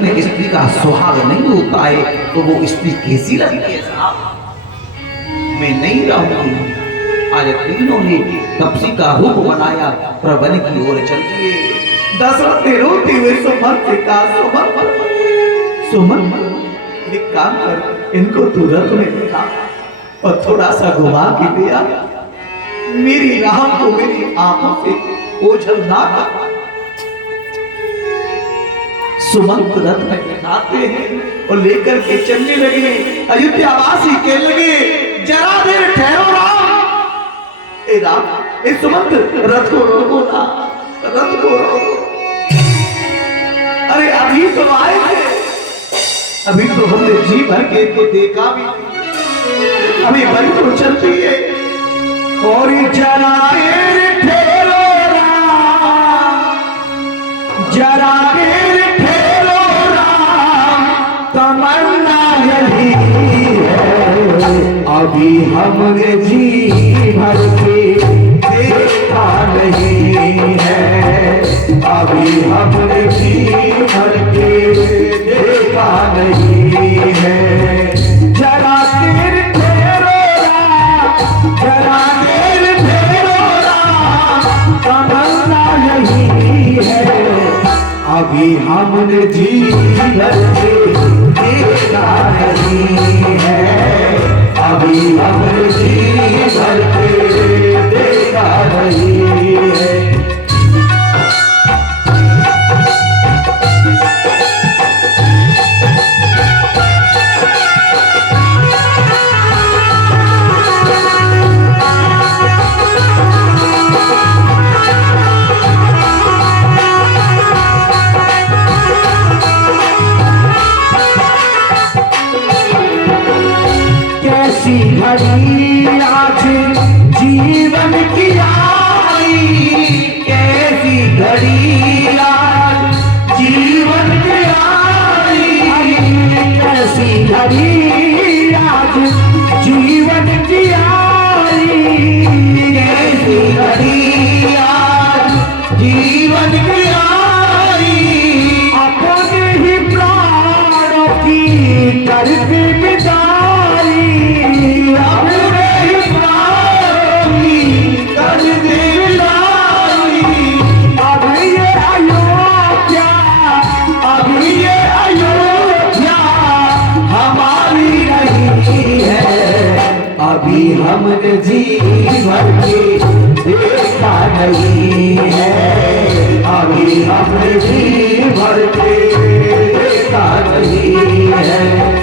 में स्त्री का सुहाग नहीं होता है तो वो स्त्री कैसी लगती है साहब। मैं नहीं रहूंगी। आज तीनों ने तपसी का रूप बनाया और वन की ओर चल दिए। दशरथ ने रोते हुए सुमन से कहा, सुमन एक काम कर, इनको तू रथ में बिठा और थोड़ा सा घुमा के दिया। मेरी राम को मेरी आंखों से ओझल ना कर। सुमंत रथ में बैठाते हैं और लेकर के चलने लगे। अयोध्यावासी कहने लगे, जरा देर ठहरो राम। ए राम, ए सुमंत, रथ को रोको ना, रथ को रोको। अरे अभी तो आए थे, अभी तो हमने जी भर के इनको देखा भी, अभी बड़ी तो चलती है। और जरा देर ठहरो राम, जरा देर तमन्ना यही है, अभी हमने जी भर के देखा नहीं है, अभी हमने जी भर के देखा नहीं है। जरा देर ठहरो राम, जरा देर ठहरो राम, तमन्ना यही है, अभी हमने जी भर के देखा नहीं है, अभी हमने जी भर के देखा नहीं है। घड़ी आज जीवन की आई, कैसी घड़ी आज जीवन की आई, कैसी घड़ी आज जीवन की आई, कैसी घड़ी आज जीवन की आई। अपने ही प्राणों की करके बिदाई, अपने ही प्राणों की कर दे बिदाई। अब ये अयोध्या, अब ये अयोध्या हमारी नहीं है, अभी हमने जी भर के देखा नहीं है, अभी हमने जी भर के देखा नहीं है।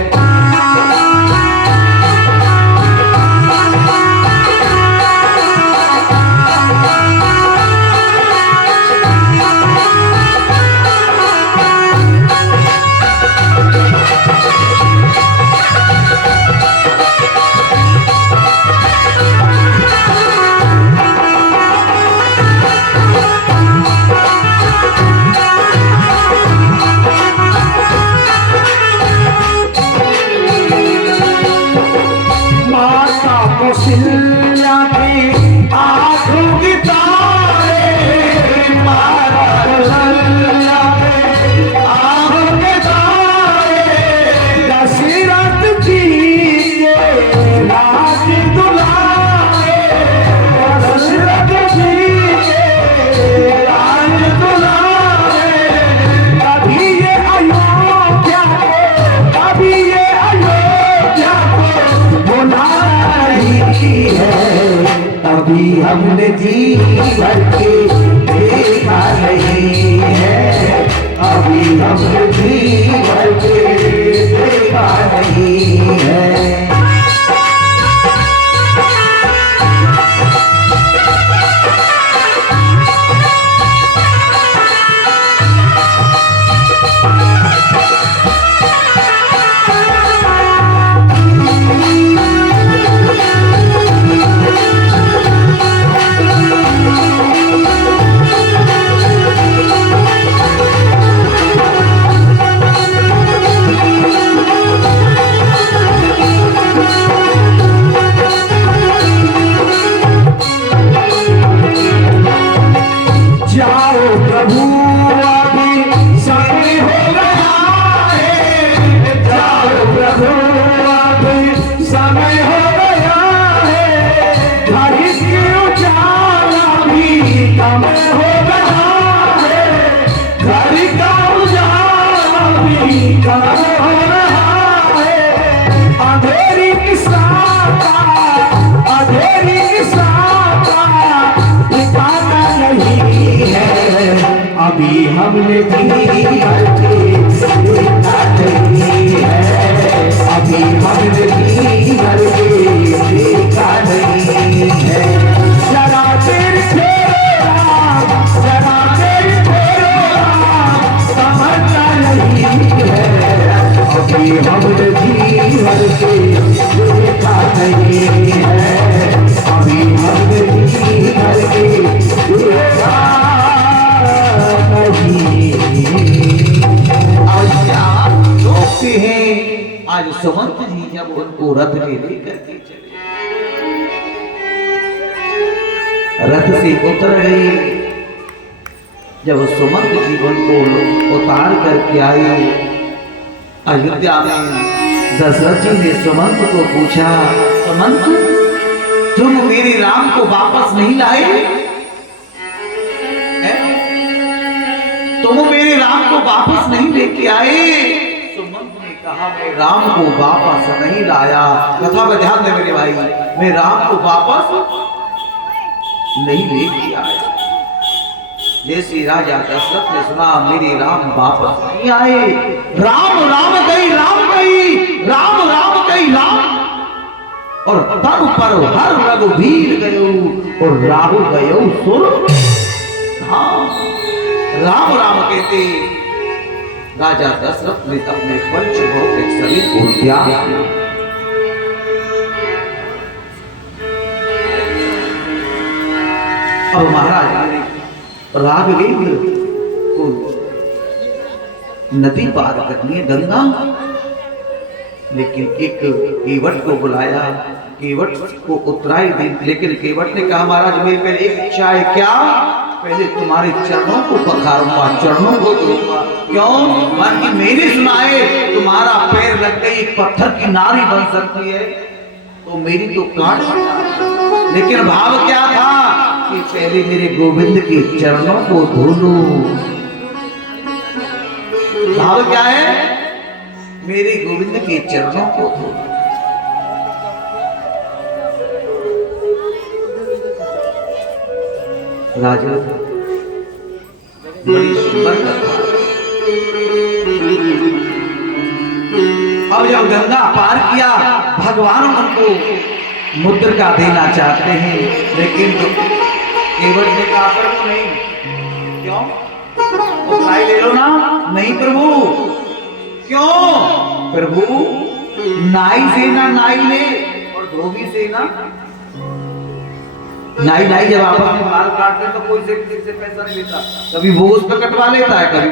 कौशल्या के आंखों की तारे, मारा कौशल्या के आंखों के तारे, दशरथ जी के राज दुलारे, दशरथ जी के राज दुलारे। कभी ये अयोध्या को, कभी ये अयोध्या को बुला है, अभी हमने जी भर के देखा नहीं है, अभी हमने जी भर के देखा नहीं है। हमने जी भर के देखा नहीं है, अभी हमने जी भर के देखा नहीं है। जरा देर जरा देर समझता नहीं है, अभी हमने जी भर के देखा नहीं है, अभी हमने जी भर के देखा नहीं। आज क्या रोकते हैं, आज सुमंत जी जब उनको रथ में लेकर के चले, रथ से उतर गए। जब सुमंत जी उनको उतार करके आए अयोध्या में, दशरथ जी ने सुमंत को पूछा, सुमंत तुम मेरे राम को वापस नहीं लाए? तुम मेरे राम को वापस नहीं लेके आए? सुमंत ने कहा, मैं राम को वापस नहीं लाया। कथा में ध्यान दे मेरे भाई, मैं राम को वापस नहीं लेके आया। जैसे राजा दशरथ ने सुना मेरे राम वापस नहीं आए, राम राम गई राम गई, राम राम गई राम, और तन पर हर रघुवीर गयो और राहु गयो सुर। हाँ, राम राम कहते राजा दशरथ ने अपने पंचभौतिक शरीर को त्याग किया। अब महाराज राघवेंद्र को नदी पार करनी है, गंगा, लेकिन एक केवट को बुलाया, केवट को उतराई दी, लेकिन केवट ने कहा, महाराज मेरी पहले एक इच्छा है। क्या? पहले तुम्हारे चरणों को पखारूंगा, चरणों को धोऊंगा। क्यों? मान कि मैंने सुना है तुम्हारा पैर लग गई एक पत्थर की नारी बन सकती है, तो मेरी तो काट पड़ा। लेकिन भाव क्या था कि पहले मेरे गोविंद के चरणों को धो लो। भाव क्या है? मेरे गोविंद के चरणों को धो लो। राजा बड़ी सुंदर कथा। अब जब गंगा पार किया, भगवान उनको मुद्रिका देना चाहते हैं, लेकिन तो केवट ने कहा, प्रभु नहीं। क्यों? उतराई ले लो ना। नहीं प्रभु। क्यों? प्रभु नाई से ना नाई ले, और धोबी से ना नाई। नाई जब आपस में बाल काटते तो कोई से किसी से पैसा नहीं लेता, कभी वो उस पर कटवा लेता है, कभी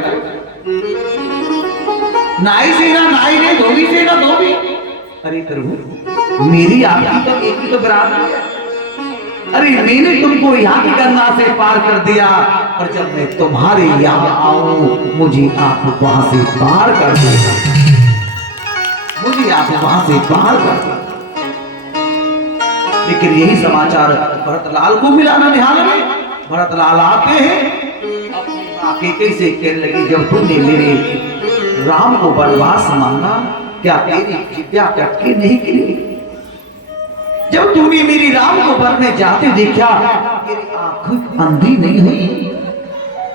नाई से ना नाई ले, धोबी से ना धोबी। अरे प्रभु मेरी आपकी तो एक ही तो बराबरी है। अरे मैंने तुमको यहाँ की गंगा से पार कर दिया, और जब मैं तुम्हारे यहाँ आऊं मुझे आप वहां से पार कर देगा, मुझे आप वहां से पार कर देगा। लेकिन यही समाचार भरतलाल को मिला ना निहाल में। भरतलाल आते हैं, अपनी कैसे कहने लगी, जब तुमने मेरे राम को वनवास मांगा, क्या तेरी विद्या कटके नहीं गिरी? जब तूने मेरी राम को वरने जाते देखा, तेरी आंख अंधी नहीं हुई?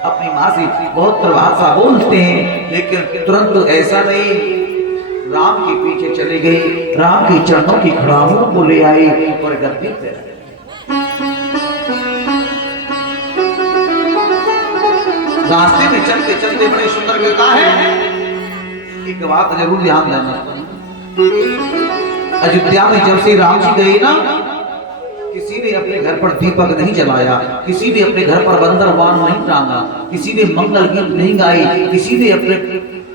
अपनी माँ से बहुत प्रभाषा बोलते हैं, लेकिन तुरंत ऐसा नहीं, राम के पीछे चले गए, राम के चरणों की खड़ावों को ले आए और गद्दी पे रास्ते में चलते चलते बड़े सुंदर कथा है। एक बात जरूर ध्यान देना, अयोध्या में जब से राम जी गए ना, किसी ने अपने घर पर दीपक नहीं जलाया, किसी ने अपने घर पर बंदरवान नहीं टांगा, किसी ने मंगल गीत नहीं गाई, किसी ने अपने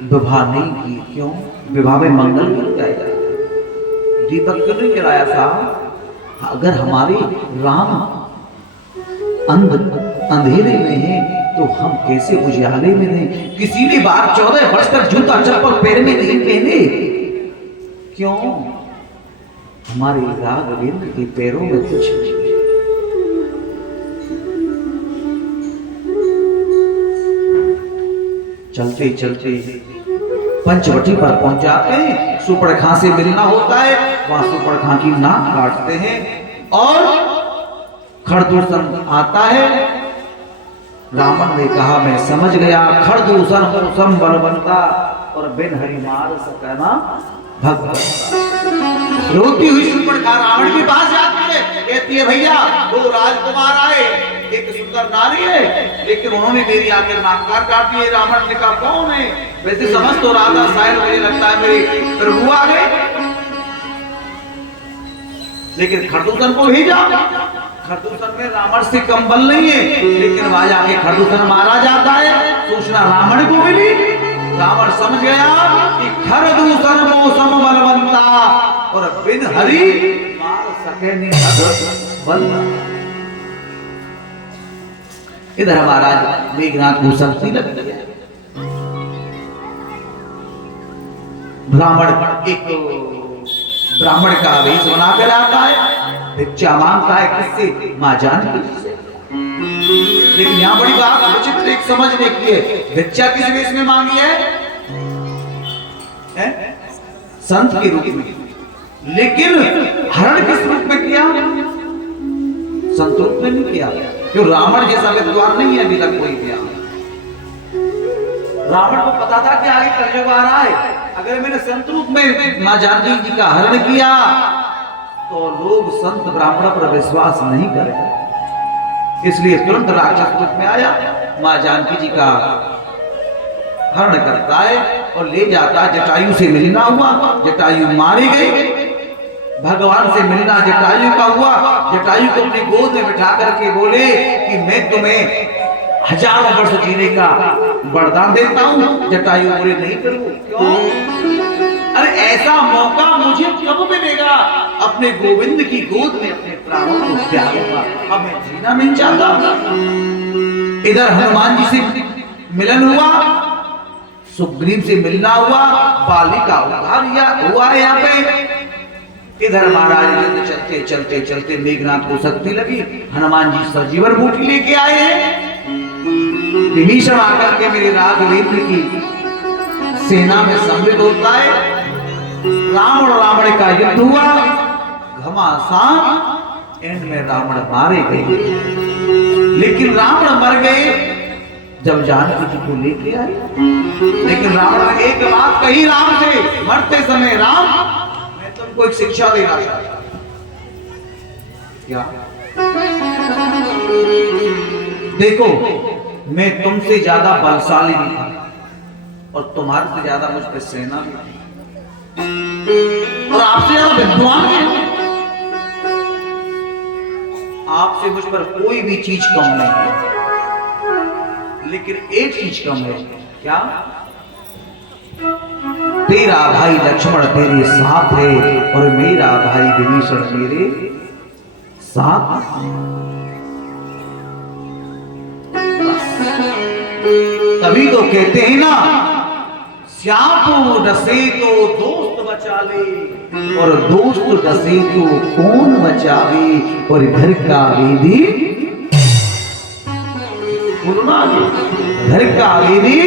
विवाह नहीं किए। क्यों? विवाह में मंगल गीत गाया जाता है, दीपक क्यों नहीं जलाया साहब? अगर हमारे राम अंधेरे में है तो हम कैसे उजाले में रहें? किसी ने बात 14 वर्ष तक जूता चप्पल पैर में नहीं पहने। क्यों? हमारे राघवेंद्र के पैरों में कुछ नहीं। चलते चलते पंचवटी पर पहुंच जाते हैं। सुपड़खा से मिलना होता है, वहां सुपड़खा की नाक काटते हैं और खरदूषण आता है। रावण ने कहा मैं समझ गया, खरदूषण मौसम बलवंता और बिन हरि मार सकना भगवंता। रोती हुई शूर्पणखा रावण के पास जाती है, कहती है भैया दो राजकुमार आए, एक सुंदर नारी है, लेकिन उन्होंने मेरी आखिर नाककार काट दी। रावण ने कहा कौन है? वैसे समझ तो रहा था, शायद मुझे लगता है मेरे प्रभु आ गए, लेकिन खरदूषण को भेजा। खरदूषण में रावण से कम बल नहीं है, लेकिन वहां जाके खरदूषण मारा जाता है, सूचना रावण को मिली। रावण समझ गया कि खरदूषण मौसम बलवंता और बिन हरि मार सके नहीं बल। इधर हमारा मेघनाथ को शक्ति लगती है। ब्राह्मण का वेश बनाकर आता है, भिक्षा मांगता है किससे? मां जानकी से। लेकिन यहाँ बड़ी बात विचित्र एक समझने की है, भिक्षा किस वेश में मांगी है? संत के रूप में। लेकिन हरण किस रूप में किया? संत रूप में नहीं किया, क्यों? रावण जैसा विद्वान नहीं है अभी तक कोई भी। रावण को पता था कि आगे कलयुग आ रहा है, अगर मैंने संत रूप में मां जानकी जी का हरण किया तो लोग संत ब्राह्मण पर विश्वास नहीं करेंगे, इसलिए तुरंत राक्षस रूप में आया, मां जानकी जी का हरण करता है और ले जाता है। जटायु से मिलना हुआ, जटायु मारी गई। भगवान से मिलना जटायु का हुआ, जटायु को अपनी गोद में बिठा करके बोले कि मैं तुम्हें 1000 वर्ष जीने का वरदान देता हूं। जटायु बोले नहीं प्रभु। क्यों? अरे ऐसा मौका मुझे कब मिलेगा? अपने गोविंद की गोद में अपने प्राणों को त्यागूंगा, अब मैं जीना नहीं चाहता। इधर हनुमान जी से मिलन हुआ, सुग्रीव से मिलना हुआ, बाली का उद्धार हुआ है यहाँ पे। इधर महाराज चलते चलते चलते मेघनाथ को शक्ति लगी, हनुमान जी सजीवन बूटी लेके आए हैं। विभीषण आकर के मेरे राघवेंद्र की सेना में सम्मिलित होता है। राम और रावण का युद्ध हुआ, घमासान, एंड में रावण मारे गए। लेकिन रावण मर गए जब जानकी जी को लेके आए। लेकिन रावण ने एक बात कही राम से मरते समय, राम मैं तुमको एक शिक्षा देना चाहता हूं। क्या? देखो मैं तुमसे ज्यादा बलशाली नहीं था और तुम्हारे से ज्यादा मुझ पर सेना भी और आपसे ज्यादा विद्वान है। आपसे मुझ पर कोई भी चीज कम नहीं है, लेकिन एक चीज कम है। क्या? तेरा भाई लक्ष्मण तेरे साथ है और मेरा भाई विभीषण मेरे साथ। तभी तो कहते हैं ना, श्याम डसे तो दोस्त बचा ले और दोस्त डसे तो कौन बचावे, और घर का वेदी बोलना, घर का वेदी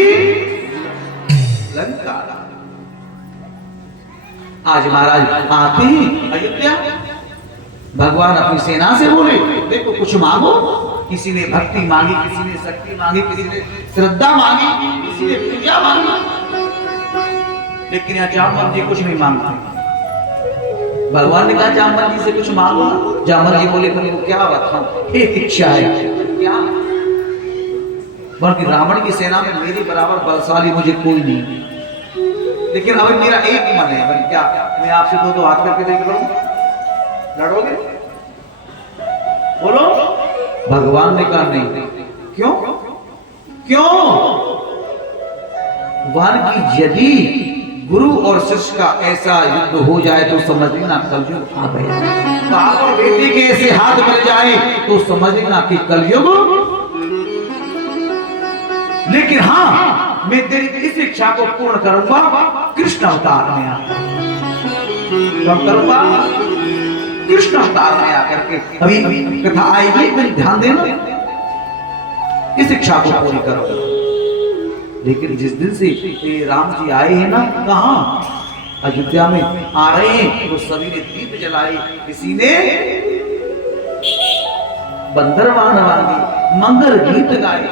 लंका। आज महाराज आते हैं अयोध्या, भगवान अपनी सेना से बोले देखो कुछ मांगो। किसी ने भक्ति मांगी, किसी ने शक्ति मांगी, किसी ने श्रद्धा मांगी, किसी ने पूजा मांगी, लेकिन यहाँ जामवंत जी कुछ नहीं मांगते। भगवान ने कहा जामवंत जी से कुछ मांगो। जामवंत जी बोले तुमको क्या बताऊं, एक इच्छा है। क्या? बल्कि रावण की सेना में मेरे बराबर बलशाली मुझे कोई नहीं, लेकिन अब मेरा एक मन है। क्या मैं आपसे दो हाथ करके देख लूं? लड़ोगे? बोलो। भगवान ने कहा नहीं। क्यों? क्यों? भगवान की यदि गुरु और शिष्य का ऐसा युद्ध हो जाए तो समझ लेना कलयुग आ गया। बाप और बेटे के ऐसे हाथ मिल जाए तो समझ लेना कि कलयुग। लेकिन हाँ, मैं तेरी इस इच्छा को पूर्ण करूंगा कृष्ण अवतार में आकर। कब करूंगा? कृष्ण अवतार में आकर के। अभी कथा आएगी, फिर ध्यान देना, इस इच्छा को पूरी करो। लेकिन जिस दिन से राम जी आए हैं ना, कहां? अयोध्या में आ रहे हैं तो सभी ने दीप जलाए, किसी ने बंदर मांगी, मंगल गीत गाए,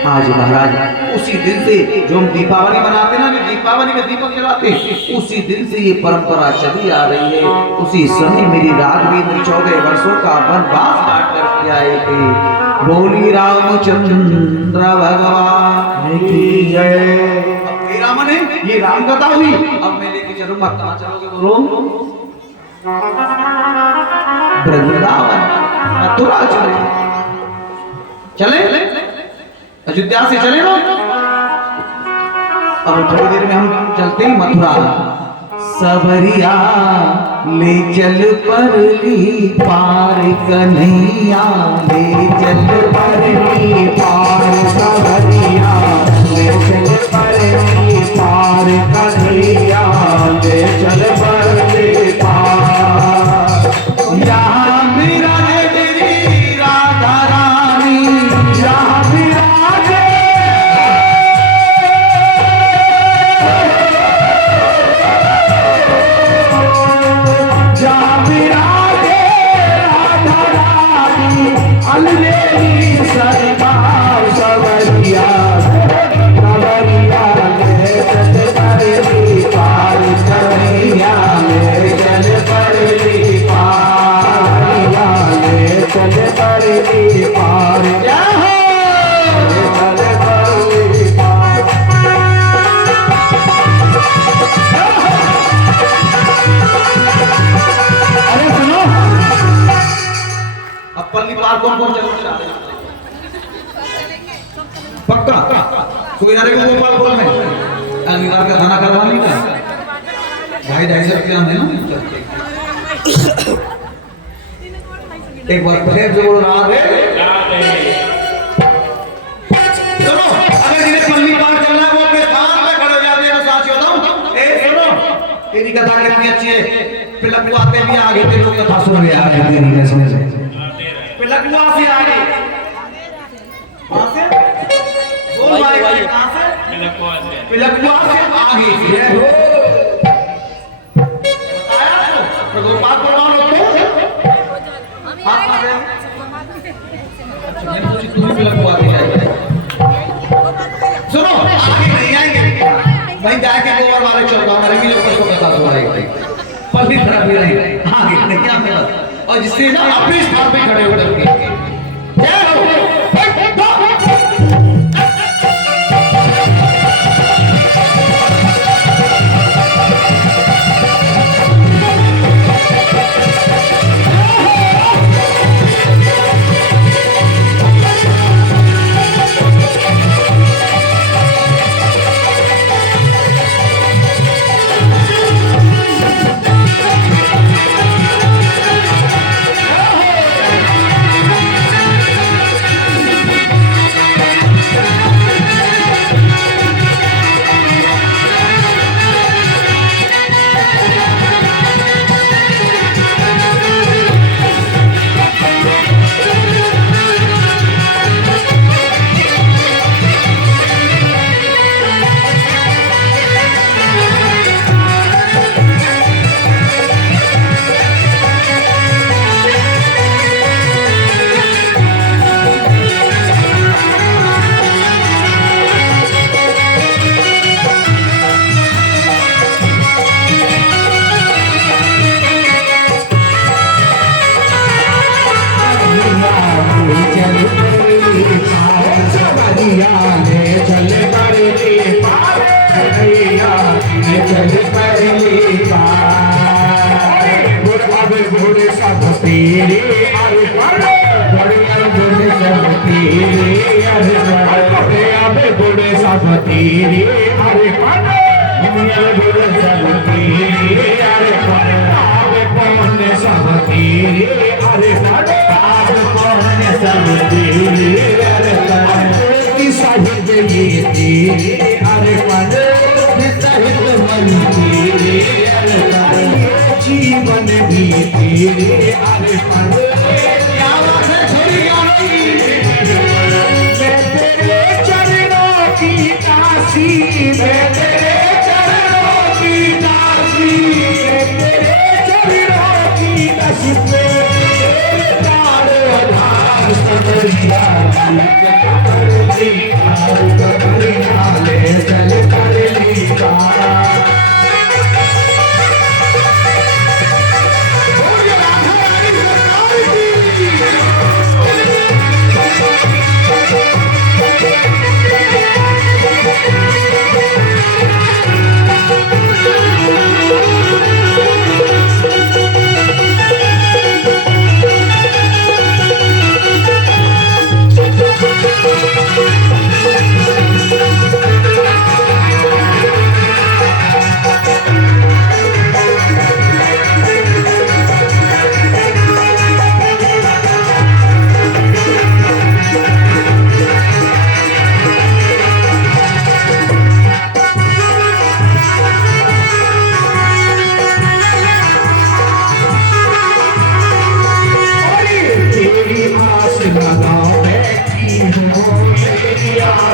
आज महाराज उसी दिन से जो हम दीपावली मनाते ना, जो दीपावली में दीपक जलाते, उसी दिन से ये परंपरा चली आ रही है। उसी समय मेरी राघवेंद्र 14 वर्षों का वनवास काट करके आए थे। बोली रामचंद्र भगवान की जय। अब मेरा मन है, ये राम कथा हुई, अब मैं लेके चलूंगा। कहाँ चलोगे बोलो? वृंदावन, मथुरा चले, अयोध्या से चले ना। अब थोड़ी देर में हम चलते हैं मथुरा। सबरिया ले चल परली पार कन्हैया, ले चल परली पार सबरिया, ले चल परली पार कन्हैया, ले चल परली पार। यहाँ विराजे तेरी राधा रानी, यहाँ विराजे, जहाँ विराजे राधा रानी, अलवेली सरकार सबरिया, सबरिया ले चल परली पार कन्हैया, ले चल परली पार, ले चल परली पार, ले चल परली पार। अरे सुनो, अब पल्ली पार कौन कौन चलेगा? पक्का कोई ना रहेगा गोपालपुर में? अनिवार्य का थाना करवा ली क्या? 250 रुपया में ना। एक बार फिर जोर रहा है। सुनो, अगर जिन्हें पल्ली पार चलना है वो अपने स्थान पे खड़े हो जाते हैं। साथियों बताऊं, ए सुनो, तेरी कथा कितनी अच्छी है। पिलकुआ आते भी आगे थे, लोग कथा सुन रहे आगे तेरी है, समझ रहे? पिलकुआ से आगे, कहां से? बोल भाई, कहां से? पिलकुआ से, पिलकुआ से आगे है हो। बताया तो गोपाल परमान होते हाथ मारे। मैं पूछी तू पिलकुआ से आएगा? सुनो, आगे नहीं आएंगे, वहीं जाके गोबर वाले चौका मारेंगे, जो कुछ कथा सुनाएंगे। पल्ली खड़ा भी नहीं, आगे नहीं क्या मेरा, और जिससे ना अपने स्थान पे खड़े हो करके जय हो। जीवन भी तेरे अरे क्या बात है छोरी मैं तेरे चरणों की दासी मैं तेरे चरणों की दासी मैं तेरे चरणों की दासी तेरे प्यार आधार समझिया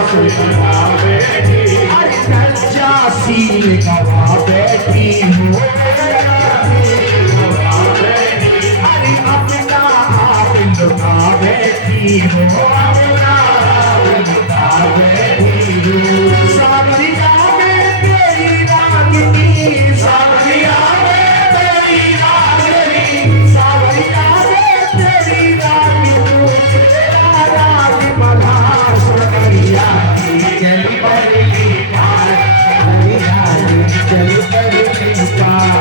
से बना बैठी, अरे कच्चा सील गवा बैठी हो, अरे अपना आप लुटा बैठी हो, अपना आप लुटा बैठी हो। सावरिया में तेरी रागनी, सावरिया में तेरी रागनी, सावरिया में तेरी रागनी, तेरा राग बना सावरिया की चल पड़ी पार, सावरिया की चल पड़ी पार।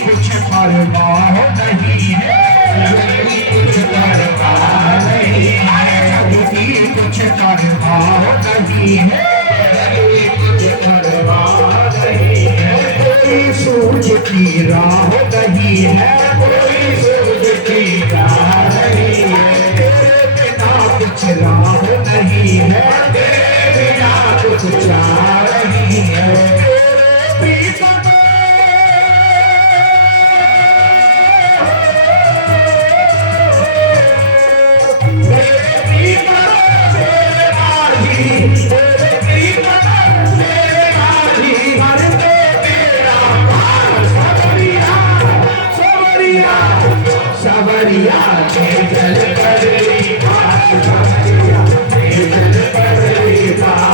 कुछ परवाह नहीं है, कुछ परवाह नहीं है, कुछ परवाह नहीं है, कुछ परवाह नहीं है, कोई सूझ की राह नहीं है, कोई सूझ की राह नहीं है, तेरे बिना कुछ राह नहीं है, तेरे बिना कुछ चाह नहीं है, तेरे बिना सावरिया के जल पड़ी पार, सावरिया के जल पड़ी पार।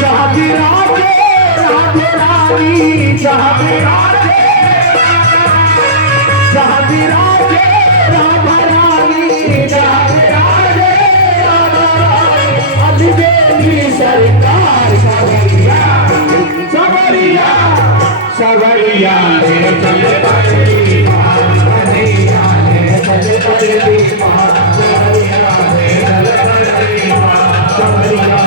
जहाँ विराजे राधा रानी, जहाँ विराजे राधा रानी, अलबेली सरकार सावरिया, सावरिया, सावरिया ने चल पड़ी पार, सावरिया ने चल पड़ी पार, सावरिया ने चल पड़ी पार, सावरिया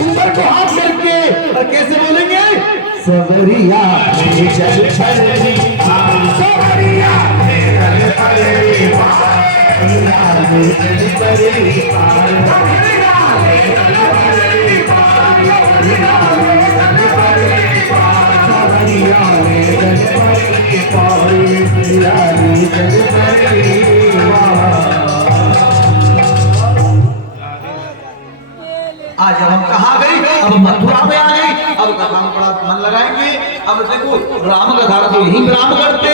ऊपर को हाथ करके और कैसे बोलेंगे? सवरिया ने चल पड़ी पार, सवरिया ने चल पड़ी पार, सवरिया ने चल पड़ी पार, सवरिया ने चल पड़ी पार, सवरिया ने चल पड़ी पार, सवरिया ने चल पड़ी पार, सवरिया ने चल पड़ी पार। आज हम कहाँ गए? अब मथुरा में आ गए। अब कथा में बड़ा मन लगाएंगे। अब देखो राम कथा तो यही राम करते,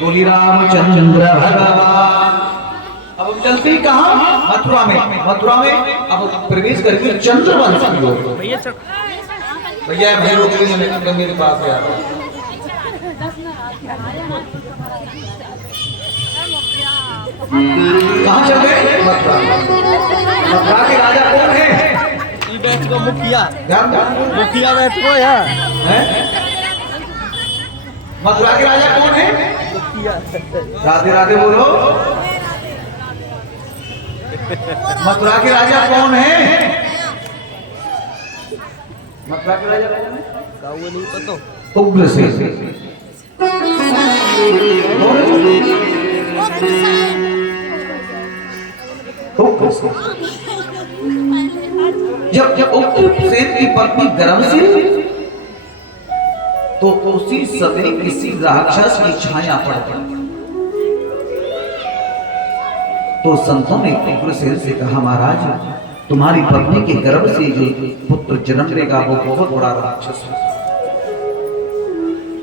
बोली रामचंद्र भगवान। अब हम चलते कहाँ? मथुरा में। मथुरा में अब प्रवेश करके चंद्रवंश की ओर। भैया भैरव मेरे पास है। कहाँ चल गए? मथुरा। मथुरा के राजा कौन है? बैठ को मुखिया ध्यान ध्यान। मुखिया बैठ को यार हैं? मथुरा के राजा कौन है? मुखिया राधे राधे बोलो। मथुरा के राजा कौन है? मथुरा के राजा कौन है? का वो नहीं पता उग्रसेन। जब जब उग्रसेन की पत्नी गर्म से तो उसी समय किसी राक्षस की छाया पड़ गई। तो संतों ने उग्रसेन से कहा, महाराज तुम्हारी पत्नी के गर्भ से जो पुत्र जन्म लेगा वो बहुत बड़ा राक्षस है।